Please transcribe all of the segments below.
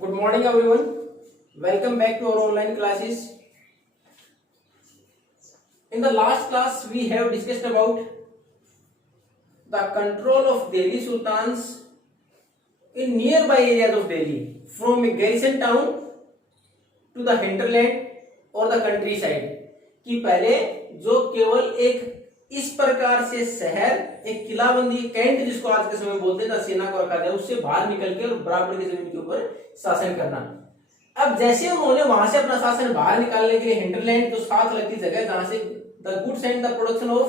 Good morning, everyone. Welcome back to our online classes. In the last class, we have discussed about the control of Delhi Sultans in nearby areas of Delhi, from a garrison town to the hinterland और the country side. कि पहले जो केवल एक इस प्रकार से शहर, एक किलाबंदी कैंट जिसको आज के समय बोलते हैं, सेना को रखा जाए, उससे बाहर निकल के और बराबर की जमीन के ऊपर शासन करना. अब जैसे उन्होंने वहां से अपना शासन बाहर निकालने के लिए हिंटरलैंड जो साथ लगती जगह जहां से the goods and the production of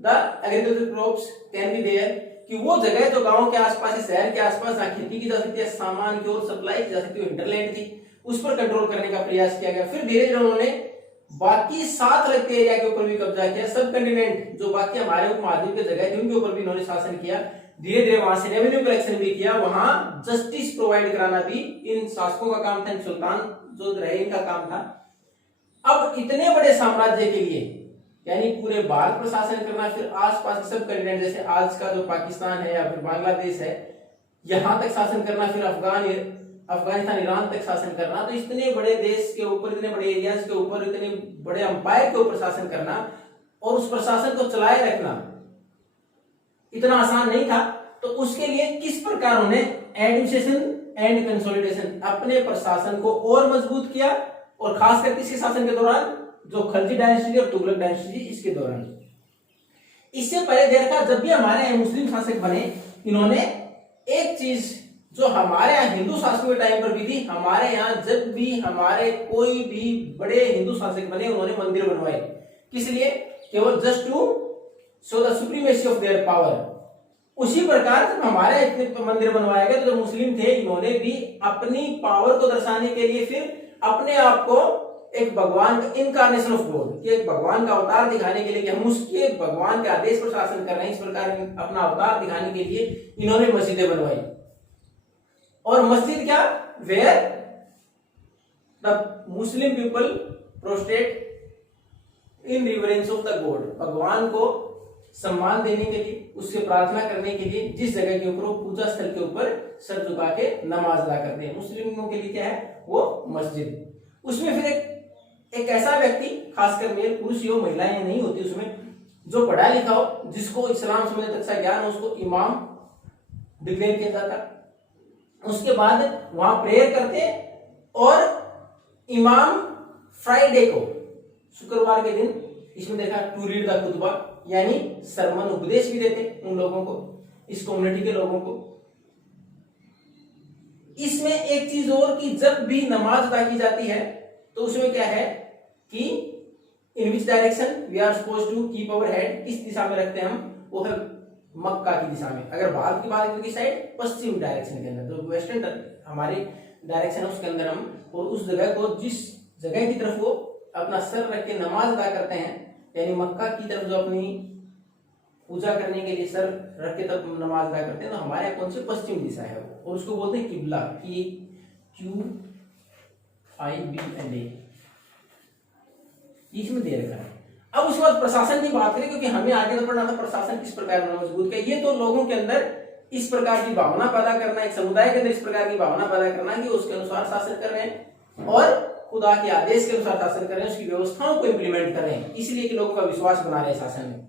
the agriculture crops can be there, कि वो जगह जो गांव के आसपास है, शहर के आसपास जहां खेती की जा सकती है, सामान की और सप्लाई की जा सकती है, हिंटरलैंड थी, उस पर कंट्रोल करने का प्रयास किया गया. फिर धीरे धीरे उन्होंने बाकी साथ लगते एरिया के ऊपर भी कब्जा किया. सब कंटिनेंट जो बाकी हमारे उपमहाद्वीप के जगह थी उनके ऊपर भी इन्होंने शासन किया. धीरे धीरे वहां से रेवेन्यू कलेक्शन भी किया, वहां जस्टिस प्रोवाइड कराना भी इन शासकों का काम था, सुल्तान जो रहे इनका काम था. अब इतने बड़े साम्राज्य के लिए यानी पूरे भारत पर शासन करना, फिर आसपास के सब कंटिनेंट जैसे आज का जो पाकिस्तान है या फिर बांग्लादेश है, यहां तक शासन करना, फिर अफगानिस्तान, ईरान तक शासन करना. तो इतने बड़े देश के ऊपर, इतने बड़े एरियाज के ऊपर, इतने बड़े अंपायर के ऊपर शासन करना और उस प्रशासन को चलाए रखना इतना आसान नहीं था. तो उसके लिए किस प्रकार उन्हें एडमिनिस्ट्रेशन एंड कंसोलिडेशन, अपने प्रशासन को और मजबूत किया, और खासकर इसके शासन के दौरान जो खलजी डायनेस्टी और तुगलक डायनेस्टी इसके दौरान. इससे पहले देखा जब भी हमारे यहाँ मुस्लिम शासक बने, इन्होंने एक चीज जो हमारे यहाँ हिंदू शासकों के टाइम पर भी थी, हमारे यहाँ जब भी हमारे कोई भी बड़े हिंदू शासक बने, उन्होंने मंदिर बनवाए. किस लिए? केवल just to show the supremacy of their power. उसी प्रकार जब हमारे इतने मंदिर बनवाए गए, तो जो मुस्लिम थे इन्होंने भी अपनी पावर को दर्शाने के लिए फिर अपने आप को एक भगवान का इनकारनेशन ऑफ गॉड, कि एक भगवान का अवतार दिखाने के लिए कि हम उसके भगवान के आदेश पर शासन कर रहे हैं, इस प्रकार अपना अवतार दिखाने के लिए इन्होंने मस्जिदें बनवाई. और मस्जिद क्या? Where the Muslim people prostrate in reverence of the God, भगवान को सम्मान देने के लिए, उससे प्रार्थना करने के लिए, जिस जगह के ऊपर वो पूजा स्थल के ऊपर सर झुका के नमाज अदा करते हैं, मुस्लिमों के लिए क्या है? वो मस्जिद. उसमें फिर एक ऐसा व्यक्ति, खासकर मेल पुरुष हो, महिलाएं नहीं होती उसमें, जो पढ़ा लिखा हो, जिसको इस्लाम समझने तक का ज्ञान हो, उसको इमाम डिक्लेयर किया जाता. उसके बाद वहां प्रेयर करते, और इमाम फ्राइडे को, शुक्रवार के दिन, इसमें देखा टू रीड द खुतबा, यानी सरमन उपदेश भी देते उन लोगों को, इस कम्युनिटी के लोगों को. इसमें एक चीज और कि जब भी नमाज अदा की जाती है तो उसमें क्या है कि in which direction we are suppose to keep our head, किस दिशा में रखते हैं हम? वो है मक्का की दिशा में. अगर भारत की बात करें की साइड पश्चिम डायरेक्शन के अंदर, जो वेस्टर्न हमारी डायरेक्शन है उसके अंदर हम, और उस जगह को जिस जगह की तरफ वो अपना सर रख के नमाज अदा करते हैं, यानी मक्का की तरफ जो अपनी पूजा करने के लिए सर रख के तब नमाज अदा करते हैं, तो हमारे कौन से पश्चिम दिशा है वो, और उसको बोलते हैं किबला, कि QIBLA इसमें दे रखा है. अब उसके बाद प्रशासन की बात करें, क्योंकि हमें आगे तो पढ़ना था प्रशासन किस प्रकार मजबूत किया. ये तो लोगों के अंदर इस प्रकार की भावना पैदा करना, एक समुदाय के अंदर इस प्रकार की भावना पैदा करना कि उसके अनुसार शासन कर रहे हैं और खुदा के आदेश के अनुसार शासन कर रहे हैं, उसकी व्यवस्थाओं को इंप्लीमेंट कर रहे हैं, इसलिए कि लोगों का विश्वास बना रहे हैं शासन में.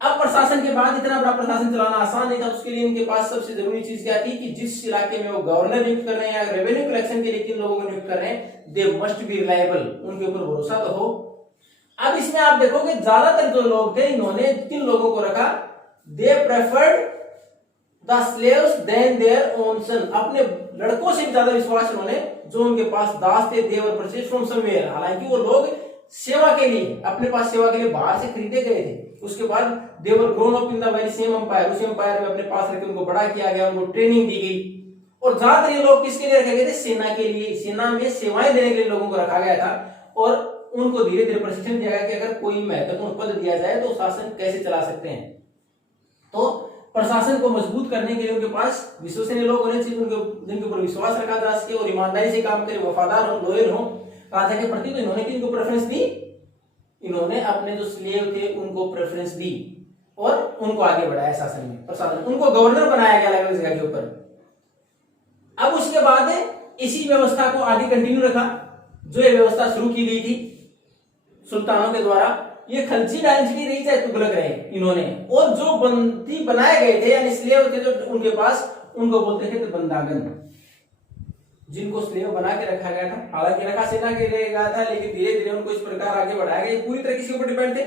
अब प्रशासन के बाद इतना बड़ा प्रशासन चलाना आसान नहीं था. उसके लिए इनके पास सबसे जरूरी चीज क्या थी कि जिस इलाके में वो गवर्नर नियुक्त कर रहे हैं या रेवेन्यू कलेक्शन के लिए किन लोगों को नियुक्त कर रहे हैं, दे मस्ट बी रिलायबल, उनके ऊपर भरोसा तो हो. अब इसमें आप देखोगे ज्यादातर जो लोग थे, इन्होंने किन लोगों को रखा? They preferred the slaves than their own son, अपने लड़कों से भी ज्यादा विश्वास उन्होंने जो उनके पास दास थे, they were purchase from somewhere. हालांकि वो लोग सेवा के लिए, अपने पास सेवा के लिए बाहर से खरीदे गए थे. उसके बाद they were grown up in the very same empire, उसी एम्पायर में अपने पास रख के उनको बड़ा किया गया, उनको ट्रेनिंग दी गई. और ज्यादातर ये लोग किसके लिए रखे गए थे? सेना के लिए, सेना में सेवाएं देने के लिए लोगों को रखा गया था. और उनको धीरे धीरे प्रशिक्षण दिया गया कि अगर कोई महत्वपूर्ण पद दिया जाए तो शासन कैसे चला सकते हैं. तो प्रशासन को मजबूत करने के लिए उनके पास विश्वसनीय लोग होने चाहिए, जिनके ऊपर विश्वास रखा जा सके और ईमानदारी से काम करे, वफादार हो, लॉयल हो राजा के प्रति. तो इन्होंने किनको प्रेफरेंस दी? इन्होंने अपने जो स्लेव थे उनको प्रेफरेंस दी और उनको आगे बढ़ाया शासन में. प्रशासन, उनको गवर्नर बनाया गया अलग अलग जगह के ऊपर. अब उसके बाद इसी व्यवस्था को आगे कंटिन्यू रखा, जो ये व्यवस्था शुरू की गई थी सुल्तानों के द्वारा। ये खलजी डायनेस्टी रही चाहे तुगलक रहे, इन्होंने, और जो बंदी बनाए गए थे यानी स्लेव थे जो उनके पास, उनको बोलते थे बंदागन, जिनको स्लेव बना के रखा गया था। हालांकि रखा सेना के लिए गया था, लेकिन धीरे धीरे उनको इस प्रकार आगे बढ़ाया गया। पूरी तरह किसी ऊपर डिपेंड थे,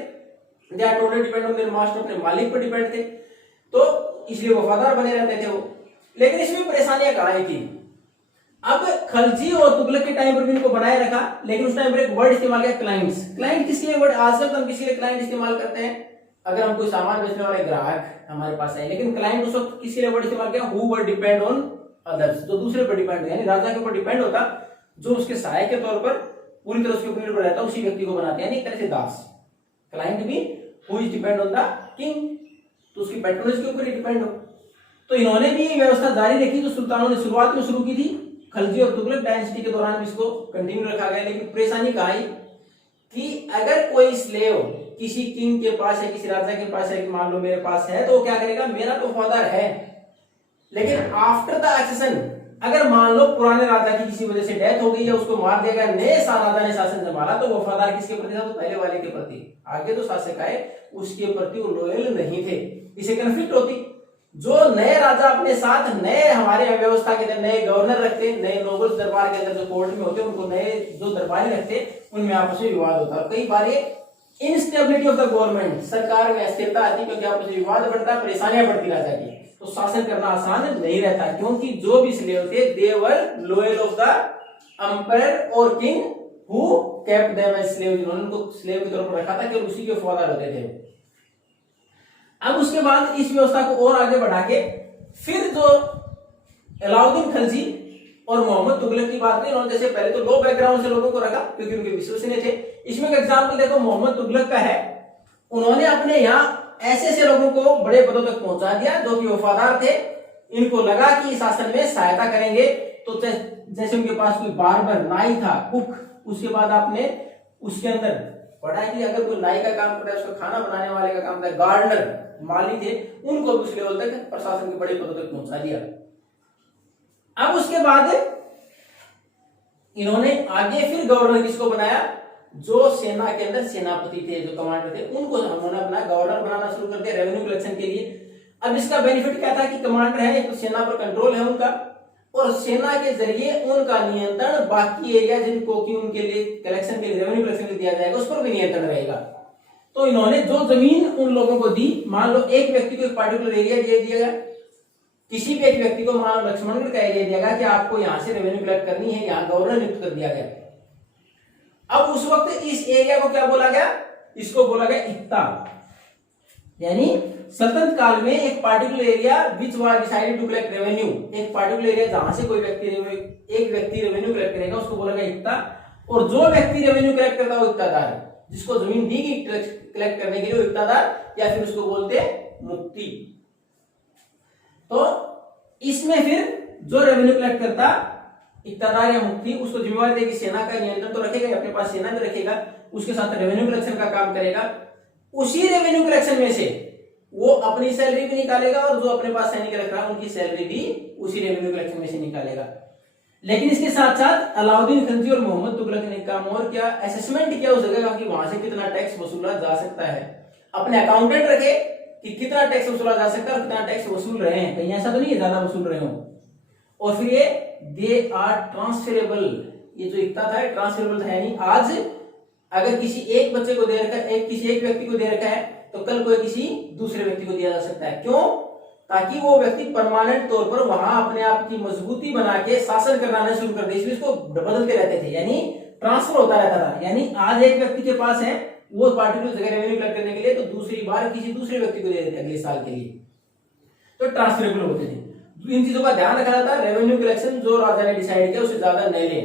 they are totally depend on their master, अपने मालिक पर डिपेंड थे, तो इसलिए वफादार बने रहते थे वो। लेकिन इसमें परेशानियां कहाँ आई थी? अब खलजी और तुगलक के टाइम पर भी इनको बनाए रखा, लेकिन उस टाइम पर एक वर्ड इस्तेमाल किया, क्लाइंट्स। क्लाइंट किसके लिए वर्ड, आजकल हम किसी लिए क्लाइंट इस्तेमाल करते हैं अगर हम कोई सामान बेचने वाले ग्राहक हमारे पास है, लेकिन क्लाइंट उस वक्त किसके लिए वर्ड इस्तेमाल किया, who were depend on others, जो दूसरे पर डिपेंड, यानी राजा के ऊपर डिपेंड होता, जो उसके सहायक के तौर पर पूरी तरह उसके ऊपर निर्भर रहता, उसी व्यक्ति को बनाते हैं, यानी एक तरह से दास। क्लाइंट भी who is depend on the king, तो उसकी पैट्रोनेज के ऊपर ही डिपेंड हो। तो इन्होंने भी ये व्यवस्था जारी रखी जो सुल्तानों ने शुरुआत में शुरू की थी, खलजी और तुगलक डायनेस्टी के दौरान भी इसको कंटिन्यू रखा गया। लेकिन परेशानी कहाँ आई कि अगर कोई स्लेव किसी किंग के पास है, किसी राजा के पास है, कि मान लो मेरे पास है, तो वो क्या करेगा, मेरा तो वफादार है, लेकिन आफ्टर द एक्सेशन अगर मान लो पुराने राजा की किसी वजह से डेथ हो गई या उसको मार दिया गया, नए राजा ने शासन संभाला, तो वफादार किसके प्रति था, तो पहले वाले के प्रति। आगे जो शासक आए उसके प्रति वो लॉयल नहीं थे, इसे कन्फ्लिक्ट होती। जो नए राजा अपने साथ नए हमारे व्यवस्था के अंदर नए गवर्नर रखते, नए नोबल्स दरबार के अंदर जो कोर्ट में होते, उनको नए जो दरबारी रखते, उनमें आपस में विवाद होता है। कई बार ये इनस्टेबिलिटी ऑफ द गवर्नमेंट, सरकार में अस्थिरता आती, क्योंकि आपस में विवाद बढ़ता है, परेशानियां बढ़ती राजा की, तो शासन करना आसान नहीं रहता, क्योंकि जो भी स्लेव थे they were loyal of the empire और king who kept them as slave, जिन्होंने उनको स्लेव के तौर पर रखा था कि उसी के वफादार होते थे। अब उसके बाद इस व्यवस्था को और आगे बढ़ा के फिर जो अलाउद्दीन खलजी और मोहम्मद तुगलक की बात नहीं, उन्होंने जैसे पहले तो लो बैकग्राउंड से लोगों को रखा क्योंकि उनके विश्वसनीय थे। इसमें एक एग्जाम्पल देखो मोहम्मद तुगलक का है, उन्होंने अपने यहाँ ऐसे ऐसे लोगों को बड़े पदों तक पहुंचा दिया जो कि वफादार थे, इनको लगा कि शासन में सहायता करेंगे। तो जैसे उनके पास कोई बार्बर, नाई था, कुक, उसके बाद आपने उसके अंदर पढ़ा कि अगर कोई नाई का काम करता है, उसका खाना बनाने वाले का काम था, गार्डनर, माली थे, उनको उस लेवल तक प्रशासन के बड़े पदों तक पहुंचा दिया। अब उसके बाद इन्होंने आगे फिर गवर्नर किसको बनाया, जो सेना के अंदर सेनापति थे, जो कमांडर थे, उनको उन्होंने अपना गवर्नर बनाना शुरू कर दिया रेवेन्यू कलेक्शन के लिए। अब इसका बेनिफिट क्या था कि कमांडर है, एक तो सेना पर कंट्रोल है उनका, और सेना के जरिए उनका नियंत्रण बाकी एरिया जिनको कि उनके लिए कलेक्शन के लिए, रेवेन्यू कलेक्शन के लिए दिया जाएगा, उस पर भी नियंत्रण रहेगा। तो इन्होंने जो जमीन उन लोगों को दी, मान लो एक व्यक्ति को एक पार्टिकुलर एरिया दे दिया गया, किसी भी एक व्यक्ति को मान लो लक्ष्मणगढ़ का एरिया दिया गया कि आपको यहां से रेवेन्यू कलेक्ट करनी है, यहाँ गवर्नर नियुक्त कर दिया गया। अब उस वक्त इस एरिया को क्या बोला गया, इसको बोला गया इक्ता, यानी सल्तनत काल में एक particular area which was decided to collect revenue, एक पार्टिकुलर एरिया जहां से कोई व्यक्ति एक व्यक्ति रेवेन्यू कलेक्ट करेगा, उसको बोला गया इक्ता। और जो व्यक्ति रेवेन्यू कलेक्ट करता है वो इक्तादार, जिसको जमीन दी गई कलेक्ट करने के लिए, इक्तादार, या फिर उसको बोलते मुक्ति। तो इसमें फिर जो रेवेन्यू कलेक्ट करता, इक्तादार या मुक्ति, उसको जिम्मेवारी देगी, सेना का नियंत्रण तो रखेगा, अपने पास सेना भी रखेगा, उसके साथ रेवेन्यू कलेक्शन का काम करेगा। उसी रेवेन्यू कलेक्शन में से वो अपनी सैलरी भी निकालेगा, और जो अपने पास सैनिक रख रहा है उनकी सैलरी भी उसी रेवेन्यू कलेक्शन में से निकालेगा। लेकिन इसके साथ साथ अलाउद्दीन खिलजी और मोहम्मद तुगलक ने काम और किया, असेसमेंट किया उस जगह का कि वहां से कितना टैक्स वसूला जा सकता है। अपने अकाउंटेंट रखे कि कितना टैक्स वसूला जा सकता है और कितना टैक्स वसूल रहे हैं, कहीं ऐसा तो नहीं है ज्यादा वसूल रहे हो। और फिर ये दे आर ट्रांसफरेबल, ये जो इक्ता था ट्रांसफरेबल था, यानी आज अगर किसी एक बच्चे को दे रखा है, किसी एक व्यक्ति को दे रखा है, तो कल कोई किसी दूसरे व्यक्ति को दिया जा सकता है। क्यों? ताकि वो व्यक्ति परमानेंट तौर पर वहां अपने आप की मजबूती बना के शासन करना शुरू कर दे, इसलिए इसको बदलते रहते थे, यानी ट्रांसफर होता रहता था। यानी आज एक व्यक्ति के पास है, वो पार्टिकुलर जगह रेवेन्यू कलेक्ट करने के लिए, तो दूसरी बार किसी दूसरे व्यक्ति को दे देते अगले साल के लिए, तो ट्रांसफरेबल होते थे। इन चीजों का ध्यान रखा जाता है, रेवेन्यू कलेक्शन जो राजा ने डिसाइड किया उससे ज्यादा न ले,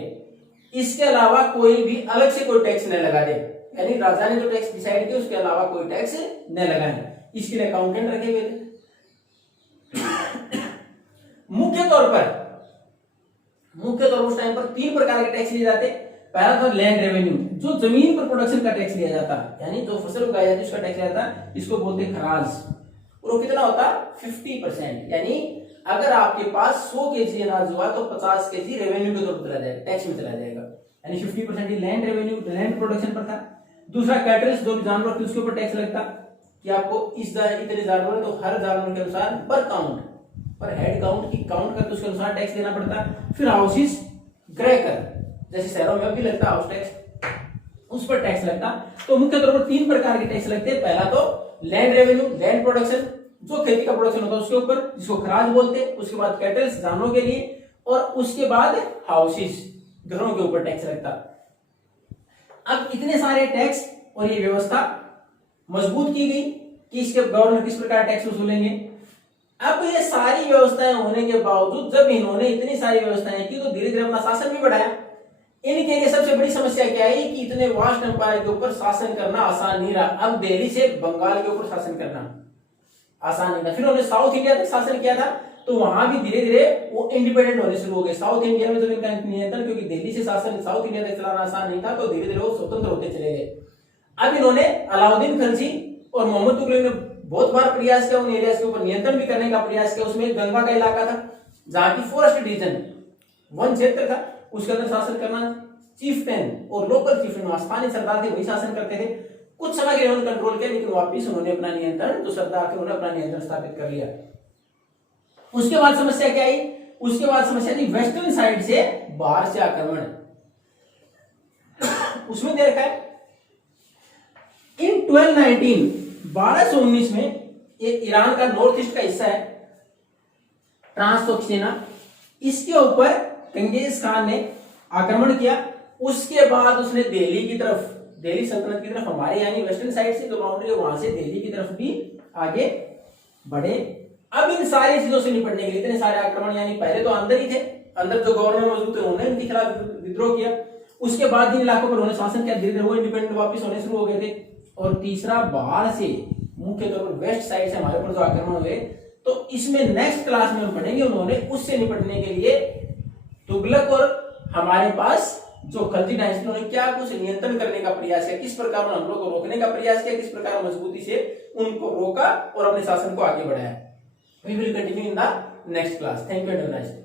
इसके अलावा कोई भी अलग से कोई टैक्स न लगा दे, यानी राजा ने जो टैक्स डिसाइड किया उसके अलावा कोई टैक्स न लगाए, इसके लिए अकाउंटेंट रखे हुए थे। मुख्य तौर पर उस टाइम पर 3 प्रकार के टैक्स लिए जाते। पहला था लैंड रेवेन्यू, जो जमीन पर प्रोडक्शन का टैक्स लिया जाता, यानी जो फसल उगाई जाती है उसका टैक्स लिया जाता, इसको बोलते खराज। और वो कितना होता? 50%, यानी अगर आपके पास 100 केजी अनाज हुआ तो 50 केजी रेवेन्यू के तौर पर चला जाएगा, टैक्स में चला जाएगा, यानी 50% ही लैंड रेवेन्यू, लैंड प्रोडक्शन पर था। दूसरा कैटल्स, जो भी जानवर थे उसके ऊपर टैक्स लगता कि आपको इतने जानवर है तो हर जानवर के अनुसार पर काउंट, पर हेड काउंट की काउंट करके उसके अनुसार टैक्स देना पड़ता। फिर हाउसेस क्रैकर, जैसे शहरों में भी लगता हाउस टैक्स, उस पर टैक्स लगता। तो मुख्य तौर पर 3 प्रकार के टैक्स लगते हैं। पहला तो लैंड रेवेन्यू, लैंड प्रोडक्शन, जो खेती का प्रोडक्शन होता है उसके ऊपर, जिसको खराज बोलते हैं। उसके बाद कैटल्स, जानवरों के लिए, और उसके बाद हाउसेस, घरों के ऊपर टैक्स लगता। अब इतने सारे टैक्स और ये व्यवस्था मजबूत की गई कि इसके गवर्नर किस प्रकार टैक्स वसूलेंगे। अब ये सारी व्यवस्थाएं होने के बावजूद जब इन्होंने इतनी सारी व्यवस्थाएं की तो धीरे धीरे अपना शासन भी बढ़ाया। इनके लिए सबसे बड़ी समस्या क्या है कि इतने वास्ट एम्पायर के ऊपर शासन करना आसान नहीं रहा। अब दिल्ली से बंगाल के ऊपर शासन करना आसान नहीं था। फिर उन्होंने साउथ इंडिया तक शासन किया था, तो वहां भी धीरे धीरे वो इंडिपेंडेंट होने शुरू हो गए। साउथ इंडिया में जब इनका नियंत्रण, क्योंकि दिल्ली से शासन साउथ इंडिया तक चलाना आसान नहीं था, तो धीरे धीरे वो स्वतंत्र होते चले गए। अब इन्होंने अलाउद्दीन खिलजी और मोहम्मद तुगलक ने बहुत बार प्रयास किया उन एरियाज के ऊपर नियंत्रण भी करने का प्रयास किया। उसमें गंगा का इलाका था जहां की फॉरेस्ट डिवीजन, वन क्षेत्र था, उसके अंदर शासन करना चीफटेन और लोकल चीफटेन, स्थानीय सरदार थे, वही शासन करते थे। कुछ समय के लिए उन्होंने कंट्रोल किया, लेकिन वापिस उन्होंने अपना नियंत्रण, जो सरदार थे उन्होंने अपना नियंत्रण स्थापित कर लिया। उसके बाद समस्या क्या आई? उसके बाद समस्या थी वेस्टर्न साइड से बाहर से आक्रमण। उसमें दे रखा है इन 1219 में, ये ईरान का नॉर्थ ईस्ट का हिस्सा है, ट्रांसोक्सिना, इसके ऊपर चंगेज खान ने आक्रमण किया। उसके बाद उसने दिल्ली की तरफ, दिल्ली सल्तनत की तरफ, हमारे यानी वेस्टर्न साइड से जो बाउंड्री है वहां से दिल्ली की तरफ भी आगे बढ़े। अब इन सारी चीजों से निपटने के लिए इतने सारे आक्रमण, यानी पहले तो अंदर ही थे, अंदर जो गवर्नर मौजूद थे उन्होंने इनके खिलाफ विद्रोह किया। उसके बाद इन इलाकों पर उन्होंने शासन किया, धीरे धीरे वो इंडिपेंडेंट वापस होने शुरू हो गए थे। और तीसरा बाहर से, मुख्य तौर पर वेस्ट साइड से हमारे ऊपर जो आक्रमण हुए, तो इसमें नेक्स्ट क्लास में हम पढ़ेंगे उन्होंने उससे निपटने के लिए तुगलक और हमारे पास जो खलजी डायनेस्टी, उन्होंने क्या कुछ नियंत्रण करने का प्रयास किया, किस प्रकार उन्होंने हमलों को रोकने का प्रयास किया, किस प्रकार मजबूती से उनको रोका और अपने शासन को आगे बढ़ाया। We will continue in the next class. Thank you and have a nice day.